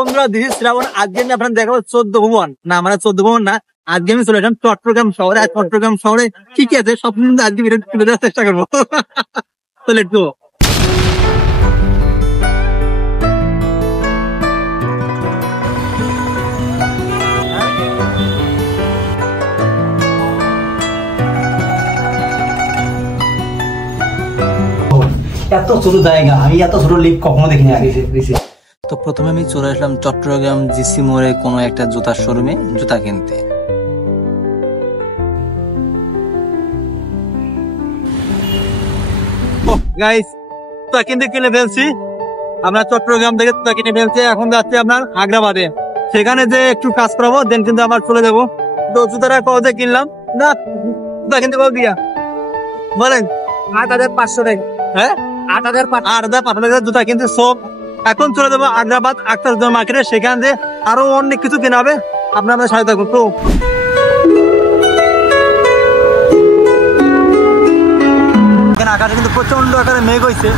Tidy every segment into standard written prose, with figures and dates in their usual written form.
বন্ধুরা, this is শ্রাবণ। আজকে আমি আপনার দেখাবো 14 ভুবন না, মানে 14 ভুবন না, আজকে আমি চলে এলাম চট্টগ্রাম শহরে। আর চট্টগ্রাম শহরে কি কি আছে সব কিন্তু আজকে ভিডিও তুলে দেওয়ার চেষ্টা করবো। তো লেটস গো। এত ছোট জায়গা, আমি এত ছোট লিফট কখনো দেখিনি আগে। তো প্রথমে আমি চলে আসলাম চট্টগ্রাম জিসি মোড়ে কোনো একটা জুতার শোরুমে জুতা কিনতে। গাইস, জুতা কিনতে কিনে ফেলছি আমরা, চট্টগ্রাম থেকে জুতা কিনে ফেলছি। এখন যাচ্ছি আপনার আগ্রাবাদে, সেখানে যে একটু কাজ করাবো, দেন কিন্তু আবার চলে যাবো। তো জুতাটা কবে কিনলাম না, জুতা কিনতে কবে দিয়া বলেন ৮,৫০০ টাকা। হ্যাঁ, ৮,৫০০ টাকা জুতা কিনতে। সব এখন চলে যাবো আগ্রাবাদ আক্তার জুতা মার্কেটে, সেখান থেকে আরো অনেক কিছু কেনা হবে। আপনারা সাথে থাকুন। তো আকাশে কিন্তু প্রচন্ড আকারে মেঘ হয়েছে,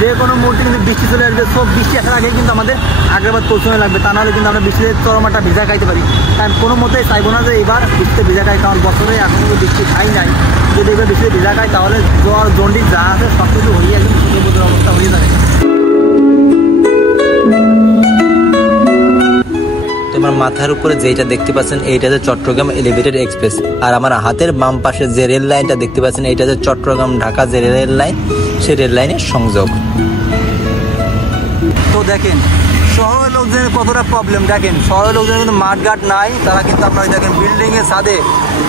যে কোনো মুহূর্তে কিন্তু বৃষ্টি চলে আসবে। সব বৃষ্টি আসার আগে কিন্তু আমাদের আগ্রাবাদ পৌঁছানো লাগবে, তা নাহলে কিন্তু আমরা বৃষ্টিতে চরম একটা ভিজা খাইতে পারি। তাই কোনো মতেই চাইবো না যে এবার বৃষ্টিতে ভিজা খাই, কারণ বছরে এখন কিন্তু বৃষ্টি খাই নাই। যদি এবার বৃষ্টিতে ভিজা খাই তাহলে জ্বর জন্ডিস যা আছে সব কিছু হয়ে একদম সুন্দর অবস্থা হয়ে যাবে। তোমার মাথার উপরে যেটা দেখতে পাচ্ছেন এইটা হচ্ছে চট্টগ্রাম এলিভেটেড এক্সপ্রেস, আর আমার হাতের বাম পাশে যে রেল লাইনটা দেখতে পাচ্ছেন এইটা হচ্ছে চট্টগ্রাম ঢাকা যে রেল লাইন, সেই রেল লাইনের সংযোগ। তো দেখেন শহরের লোকজনের কতটা প্রবলেম, দেখেন শহরের লোকজনের কিন্তু মাঠঘাট নাই, তারা কিন্তু আপনার দেখেন বিল্ডিং এর ছাদে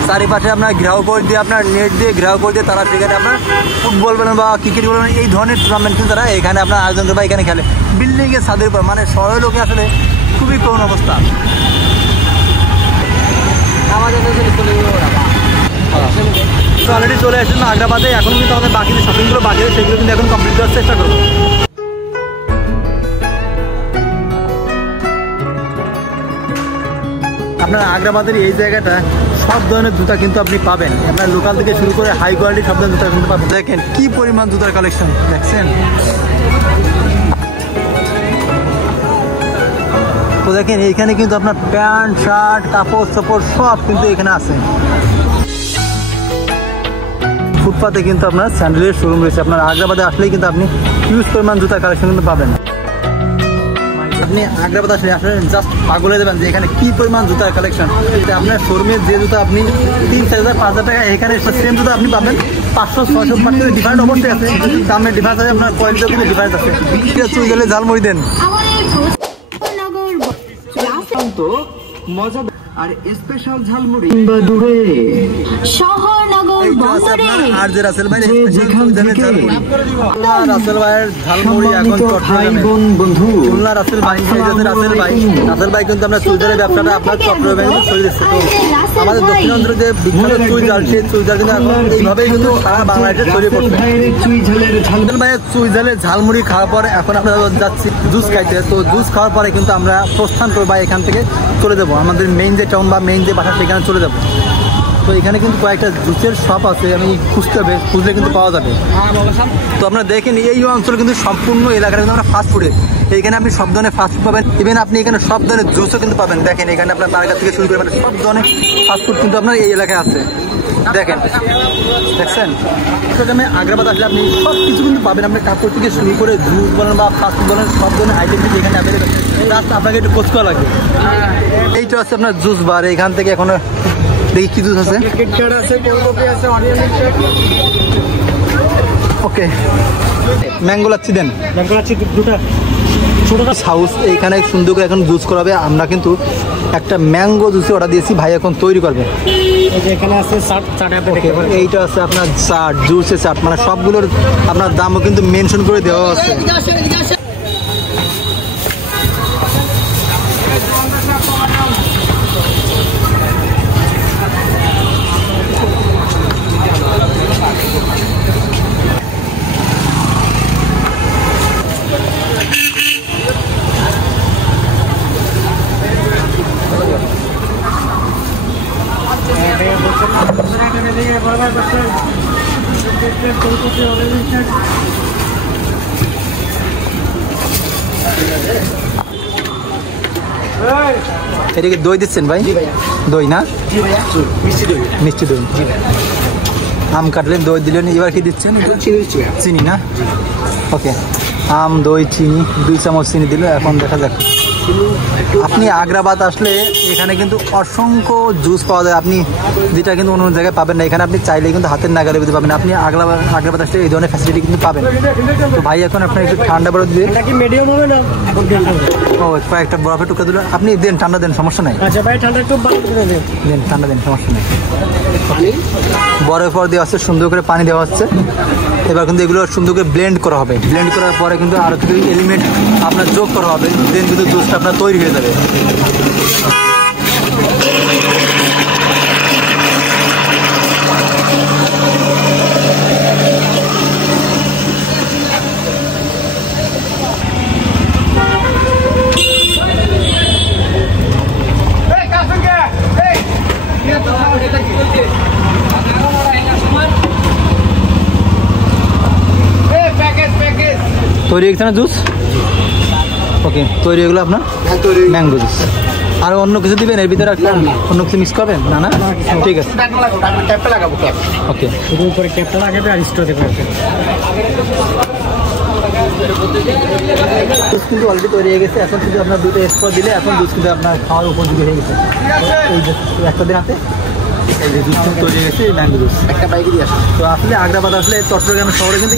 চারিপাশে আপনার ঘেরাও করে দিয়ে, আপনার নেট দিয়ে ঘেরাও করে দিয়ে তারা সেখানে আপনার ফুটবল বলেন বা ক্রিকেট বলেন এই ধরনের টুর্নামেন্ট কিন্তু তারা এখানে আপনার আয়োজন করে বা এখানে খেলে বিল্ডিং এর ছাদের উপর। মানে শহরের লোকে আসলে খুবই করুণ অবস্থা। অলরেডি চলে আসছেন আগ্রাবাদে, এখন কিন্তু আমাদের বাকি যে শপিংগুলো বাকি আছে সেগুলো কিন্তু এখন কমপ্লিট করার চেষ্টা করবো। আপনার আগ্রাবাদের এই জায়গাটা সব ধরনের জুতা কিন্তু আপনি পাবেন, আপনার লোকাল থেকে শুরু করে হাই কোয়ালিটি সব ধরনের জুতা কিন্তু পাবেন। দেখেন কি পরিমাণ জুতার কালেকশন দেখছেন। তো দেখেন এইখানে কিন্তু আপনার প্যান্ট শার্ট কাপড় চাপড় সব কিন্তু এখানে আছে। ফুটপাতে কিন্তু আপনার স্যান্ডেলের শোরুম রয়েছে। আপনার আগ্রাবাদে আসলেই কিন্তু আপনি হিউজ পরিমাণ জুতার কালেকশন কিন্তু পাবেন। আপনি আগ্রাবাদ আসলে আসলে জাস্ট পাগল হয়ে যাবেন যে এখানে কি পরিমাণ জুতার কালেকশন। আপনার শোরুমের যে জুতা আপনি ৩-৪,০০০ ৫,০০০ টাকা, এখানে সেম জুতা আপনি পাবেন ৫০০-৬০০ টাকা। ডিফারেন্ট অবশ্যই আছে, দামের ডিফারেন্স আছে, আপনার কোয়ালিটিও কিন্তু ডিফারেন্স আছে। চুই গেলে ঝালমুড়ি দেন মজা আর স্পেশাল ঝালমুড়ি দূরে শহর নগর বন্দরে। আর যে রাসেল ভাই রাসেল ভাইয়ের ঝালমুড়ি এখন চট্টগ্রামে বন্ধু খুলনা রাসেল ভাই রাসেল ভাই কিন্তু আমরা চুইঝালের ব্যবসাটা আপনার চট্টগ্রামে ছড়িয়ে দিচ্ছে। তো আমাদের দক্ষিণাঞ্চলের যে বিখ্যাত চুইঝাল, সেই চুইঝাল কিন্তু এখন এইভাবেই কিন্তু সারা বাংলাদেশে ছড়িয়ে পড়ছে। রাসেল ভাইয়ের চুইঝালের ঝালমুড়ি খাওয়ার পরে এখন আমরা যাচ্ছি জুস খাইতে। তো জুস খাওয়ার পরে কিন্তু আমরা প্রস্থান করবো, এখান থেকে চলে যাবো আমাদের মেইন যে টাউন বা মেইন যে বাসা সেখানে চলে যাবো। তো এখানে কিন্তু কয়েকটা জুসের শপ আছে, আমি খুঁজতে হবে, খুঁজলে কিন্তু পাওয়া যাবে। তো আপনারা দেখেন এই অঞ্চল কিন্তু সম্পূর্ণ এলাকাটা কিন্তু আমরা ফাস্টফুডের, এইখানে আপনি সব ধরনের ফাস্টফুড পাবেন, ইভেন আপনি এখানে সব ধরনের জুসও কিন্তু পাবেন। দেখেন এখানে আপনার বার্গার থেকে শুরু করে মানে সব ধরনের ফাস্টফুড কিন্তু আপনার এই এলাকায় আছে। দেখেন দেখছেন, চট্টগ্রামে আগ্রাবাদ আসলে আপনি সব কিছু কিন্তু পাবেন। আপনি কাপড় থেকে শুরু করে জুস বলেন বা ফাস্টফুড বলেন সব ধরনের আইটেম কিন্তু এখানে অ্যাভেলেবেল। জাস্ট আপনাকে একটু খোঁজ করা লাগবে। এইটা হচ্ছে আপনার জুস বার, এখান থেকে এখনো দেখি কি জুস আছে। ওকে, ম্যাঙ্গো লাচ্ছি দেন। ম্যাঙ্গো লাচ্ছি দুটো ছোটটা হাউস, এইখানে সুন্দর করে এখন জুস করাবে। আমরা কিন্তু একটা ম্যাঙ্গো জুসে অর্ডার দিয়েছি, ভাই এখন তৈরি করবে। এখানে আছে এইটা আছে আপনার চাট, জুসের চাট, মানে সবগুলোর আপনার দামও কিন্তু মেনশন করে দেওয়া আছে। এদিকে দই দিচ্ছেন ভাই? দই না, মিষ্টি দই। আম কাটলেন, দই দিলেন, এবার কি দিচ্ছেন? চিনি না? ওকে, আম, দই, চিনি, 2 চামচ চিনি দিল। এখন দেখা যাক, আপনি আগ্রাবাদ আসলে এখানে কিন্তু অসংখ্য জুস পাওয়া যায়, আপনি যেটা কিন্তু অন্য জায়গায় পাবেন না। এখানে আপনি চাইলে কিন্তু হাতের নাগালে বুঝতে পাবেন। আপনি আগ্রাবাদ আসলে এই ধরনের ফ্যাসিলিটি কিন্তু পাবেন। তো ভাই এখন আপনার একটু ঠান্ডা বরফ দিয়ে, ও কয়েকটা বরফের টুকরা দিল, আপনি দেন, ঠান্ডা দেন, সমস্যা নাই। আচ্ছা ভাই, ঠান্ডা একটু দেন, ঠান্ডা দেন, সমস্যা নেই। বরফের পর দেওয়া হচ্ছে, সুন্দর করে পানি দেওয়া হচ্ছে। এবার কিন্তু এগুলো সুন্দর করে ব্লেন্ড করা হবে। ব্লেন্ড করার পরে কিন্তু আরও কিছু এলিমেন্ট আপনার যোগ করা হবে, দেন কিন্তু জুসটা আপনার তৈরি হয়ে যাবে। তৈরি হয়েছে না জুস? ওকে, তৈরি এগুলো আপনার ম্যাঙ্গো জুস। আর অন্য কিছু দিবেন এর ভিতরে? অন্য কিছু মিক্স করবেন? না না, ঠিক আছে, ওকে। উপরে ক্যাপটা লাগাবে আর স্টোরে করবে। জুস কিন্তু অলরেডি তৈরি হয়ে গেছে। এখন শুধু আপনার 2টা স্ট্র দিলে এখন জুস কিন্তু আপনার খাওয়ার উপযোগী হয়ে গেছে। এই যে একটা দিন হাতে এই যে জুস তৈরি হয়ে গেছে, ম্যাঙ্গো জুস। একটা বাইকে দিয়ে আসে। তো আসলে আগ্রাবাদ আসলে চট্টগ্রামের শহরে কিন্তু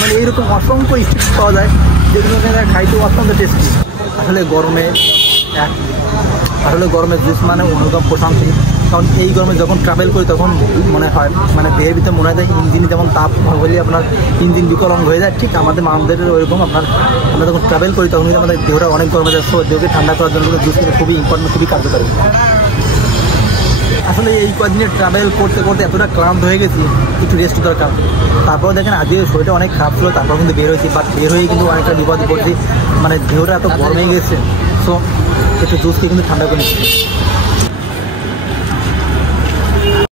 মানে এইরকম অসংখ্য স্ট্রিট পাওয়া যায়, যেগুলো খাইতে অত্যন্ত টেস্টি। আসলে গরমে জুস মানে অন্যতম প্রশান্তি। কারণ এই গরমে যখন ট্রাভেল করি তখন মনে হয়, মানে দেহের ভিতরে মনে হয় ইঞ্জিনে যেমন তাপ হলে আপনার ইঞ্জিন বিকলঙ্গ হয়ে যায়, ঠিক আমাদের ওইরকম আমরা যখন ট্রাভেল করি তখন কিন্তু আমাদের দেহটা অনেক গরমে যাচ্ছে। দেহকে ঠান্ডা করার জন্য জুস কিন্তু খুবই ইম্পর্টেন্ট, খুবই কার্যকরী। আসলে এই কয়েকদিনে ট্রাভেল করতে করতে এতটা ক্লান্ত হয়ে গেছি, একটু রেস্ট দরকার। তারপর দেখেন আজকে শরীরটা অনেক খারাপ ছিল, তারপর কিন্তু বের হয়েছি। বাট বের হয়ে কিন্তু অনেকটা বিপদে পড়ছি, মানে দেহটা এত গরম হয়ে গেছে। সো একটু জুসকে কিন্তু ঠান্ডা করে নিচ্ছি।